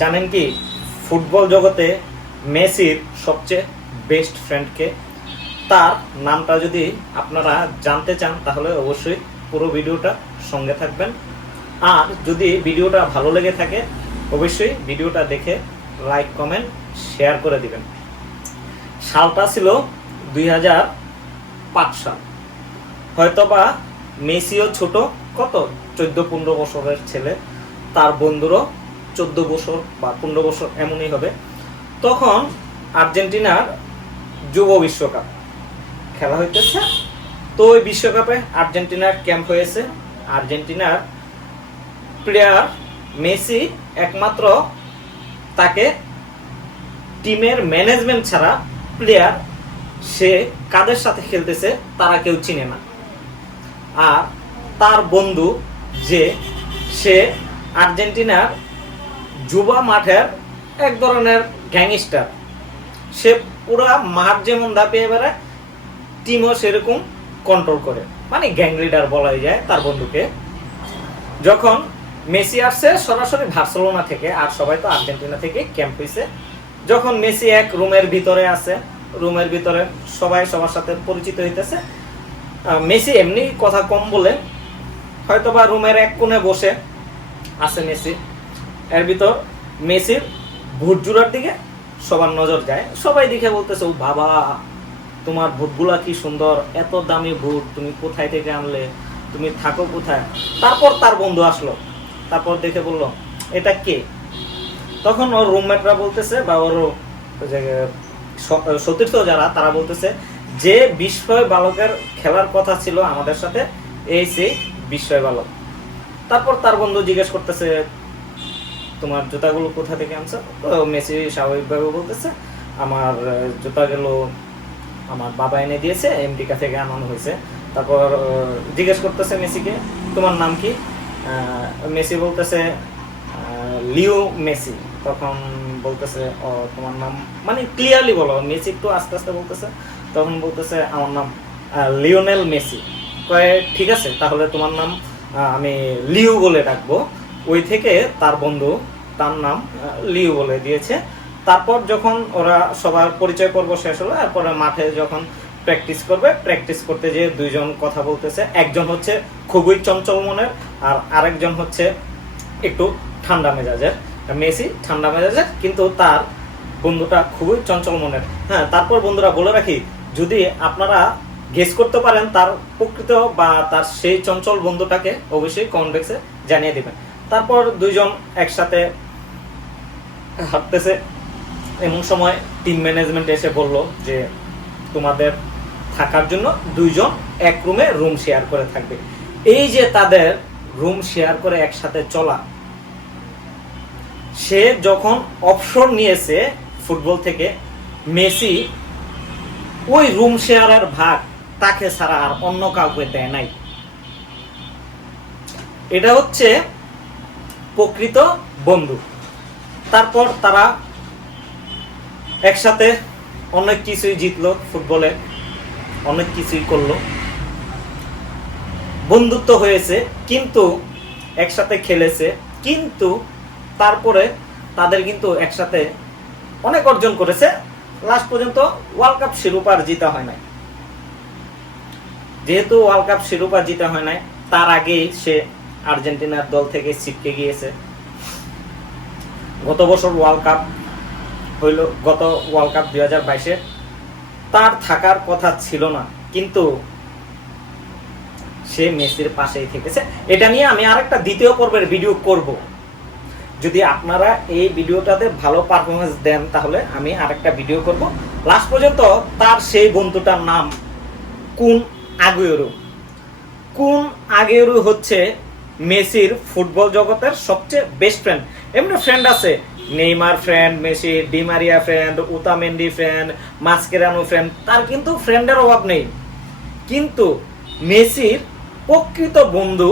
জানেন কি ফুটবল জগতে মেসির সবচেয়ে বেস্ট ফ্রেন্ডকে? তার নামটা যদি আপনারা জানতে চান তাহলে অবশ্যই পুরো ভিডিওটা সঙ্গে থাকবেন। আর যদি ভিডিওটা ভালো লেগে থাকে অবশ্যই ভিডিওটা দেখে লাইক কমেন্ট শেয়ার করে দিবেন। সালটা ছিল 2005 সাল। হয়তোবা মেসিও ছোট, কত 14-15 বছরের ছেলে, তার বন্ধুরও 14 বছর বা 15 বছর এমনই হবে। তখন আর্জেন্টিনার যুব বিশ্বকাপ খেলা হইতেছে। তো ওই বিশ্বকাপে আর্জেন্টিনার ক্যাম্প হয়েছে। আর্জেন্টিনার প্লেয়ার মেসি একমাত্র, তাকে টিমের ম্যানেজমেন্ট ছাড়া প্লেয়ার সে কাদের সাথে খেলতেছে তারা কেউ চিনে না। আর তার বন্ধু যে সে আর্জেন্টিনার যুবা মাঠের এক ধরনের গ্যাংস্টার, সে পুরা মাঠ যেমন দাপিয়ে বেড়ায় টিমও সেরকম কন্ট্রোল করে, মানে গ্যাং লিডার বলাই যায় তার বন্ধুকে। যখন মেসি আসছে সরাসরি বার্সেলোনা থেকে, আর সবাই তো আর্জেন্টিনা থেকে ক্যাম্প হয়েছে, যখন মেসি এক রুমের ভিতরে আছে, রুমের ভিতরে সবাই সবার সাথে পরিচিত হইতেছে। মেসি এমনি কথা কম বলে, হয়তোবা রুমের এক কোণে বসে আছে মেসি। এর ভিতর মেসির ভুট জোড়ার দিকে সবার নজর যায়। সবাই দেখে বলতেছে, ও বাবা তোমার ভুটগুলা কি সুন্দর, এত দামি ভুট তুমি কোথায় থেকে আনলে, তুমি থাকো কোথায়? তারপর তার বন্ধু আসলো, তারপর দেখে বললো এটা কে? তখন ওর রুমমেটরা বলতেছে বা ওর সতীর্থ যারা তারা বলতেছে যে বিস্ময় বালকের খেলার কথা ছিল আমাদের সাথে, এই সেই বিস্ময় বালক। তারপর তার বন্ধু জিজ্ঞেস করতেছে তোমার জুতাগুলো কোথা থেকে আনছো? তো মেসি স্বাভাবিকভাবে বলতেছে আমার জুতাগুলো আমার বাবা এনে দিয়েছে, আমেরিকা থেকে আনানো হয়েছে। তারপর জিজ্ঞেস করতেছে মেসিকে তোমার নাম কি? মেসি বলতেছে লিও মেসি। তখন বলতেছে ও তোমার নাম, মানে ক্লিয়ারলি বলো। মেসি একটু আস্তে আস্তে বলতেছে, তখন বলতেছে আমার নাম লিওনেল মেসি। কয়ে ঠিক আছে তাহলে তোমার নাম আমি লিও বলে ডাকবো। ওই থেকে তার বন্ধু তার নাম লিও বলে দিয়েছে। তারপর যখন ওরা সবার পরিচয় পর্ব শেষ হলো, তারপরে মাঠে যখন প্র্যাকটিস করবে, প্র্যাকটিস করতে যেয়ে দুইজন কথা বলতেছে। একজন হচ্ছে খুবই চঞ্চল মনের, আর আরেকজন হচ্ছে একটু ঠান্ডা মেজাজের। মেসি ঠান্ডা মেজাজের, কিন্তু তার বন্ধুটা খুবই চঞ্চল মনের। হ্যাঁ, তারপর বন্ধুরা বলে রাখি, যদি আপনারা গেস করতে পারেন তার প্রকৃত বা তার সেই চঞ্চল বন্ধুটাকে, অবশ্যই কমেন্ট বক্সে জানিয়ে দিবেন। তারপর দুইজন একসাথে হাঁটতেছে, এমন সময় টিম ম্যানেজমেন্ট এসে বলল যে তোমাদের থাকার জন্য দুইজন এক রুমে রুম শেয়ার করে থাকবে। এই যে তাদের রুম শেয়ার করে একসাথে চলা, সে যখন অবসর নিয়েছে ফুটবল থেকে, মেসি ওই রুম শেয়ারের ভাগ তাকে ছাড়া আর অন্য কাউকে দেয় নাই। এটা হচ্ছে প্রকৃত বন্ধু। তারপর তারা একসাথে অনেক কিছুই জিতলো, ফুটবলে অনেক কিছুই করলো, বন্ধুত্ব হয়েছে, কিন্তু একসাথে খেলেছে। কিন্তু তারপরে তাদের কিন্তু একসাথে অনেক অর্জন করেছে। লাস্ট পর্যন্ত ওয়ার্ল্ড কাপ শিরোপা জিতা হয় নাই। যেহেতু ওয়ার্ল্ড কাপ শিরোপা জিতা হয় নাই, তার আগেই সে আর্জেন্টিনার দল থেকে ছিটকে গিয়েছে। গত বছর ওয়ার্ল্ড কাপ হইল, গত ওয়ার্ল্ড কাপ 2022-এ তার থাকার কথা ছিল না, কিন্তু সে মেসির পাশেই থেকেছে। এটা নিয়ে আমি আরেকটা দ্বিতীয় পর্বের ভিডিও করব। যদি আপনারা এই ভিডিওটাতে ভালো পারফরমেন্স দেন তাহলে আমি আরেকটা ভিডিও করব। লাস্ট পর্যন্ত তার সেই বন্ধুটার নাম কুন আগুয়েরো। কুন আগুয়েরো হচ্ছে মেসির ফুটবল জগতের সবচেয়ে বেস্ট ফ্রেন্ড। এমনি ফ্রেন্ড আছে, Neymar friend, Messi, Di Maria friend, Otamendi friend, Mascherano friend, তার কিন্তু ফ্রেন্ডের অভাব নেই। কিন্তু মেসির প্রকৃত বন্ধু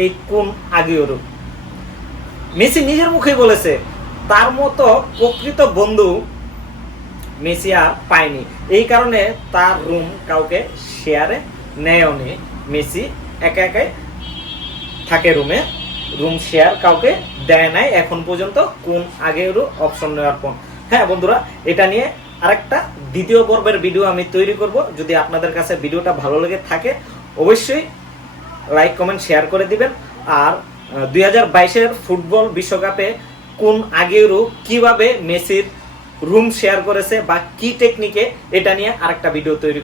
এই কুন আগুয়েরো। মেসি নিজের মুখেই বলেছে তার মতো প্রকৃত বন্ধু মেসি আর পায়নি। এই কারণে তার রুম কাউকে শেয়ারে নেয়নি। মেসি একা একাই থাকে রুমে। রুম শেয়ার কাউকে দেয় নাই এখন পর্যন্ত, কোন আগেরও অপশন নেওয়ার পর। হ্যাঁ বন্ধুরা, এটা নিয়ে আরেকটা দ্বিতীয় পর্বের ভিডিও আমি তৈরি করব। যদি আপনাদের কাছে ভিডিওটা ভালো লেগে থাকে অবশ্যই লাইক কমেন্ট শেয়ার করে দিবেন। আর 2022-এর ফুটবল বিশ্বকাপে কোন আগেরও কিভাবে মেসির রুম শেয়ার করেছে বা কি টেকনিকে, এটা নিয়ে আরেকটা ভিডিও তৈরি